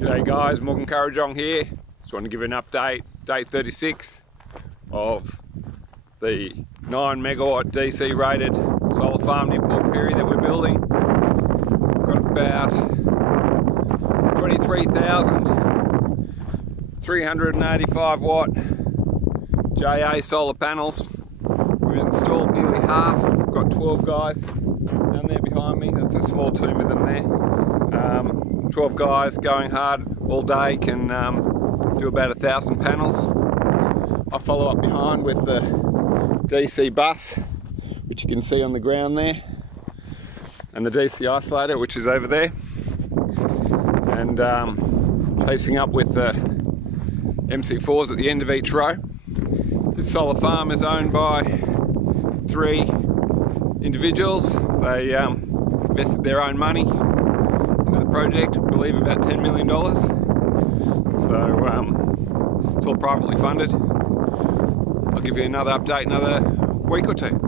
G'day guys, Morgan Currajong here. Just want to give you an update, day 36 of the 9 megawatt DC rated solar farm near Pirie that we're building. We've got about 23,385 watt JA solar panels. We've installed nearly half. We've got 12 guys down there behind me. There's a small team with them there. 12 guys going hard all day can do about 1,000 panels. I'll follow up behind with the DC bus, which you can see on the ground there, and the DC isolator, which is over there, and chasing up with the MC4s at the end of each row. This solar farm is owned by 3 individuals. They invested their own money into the project, I believe about $10 million. So it's all privately funded. I'll give you another update in another week or two.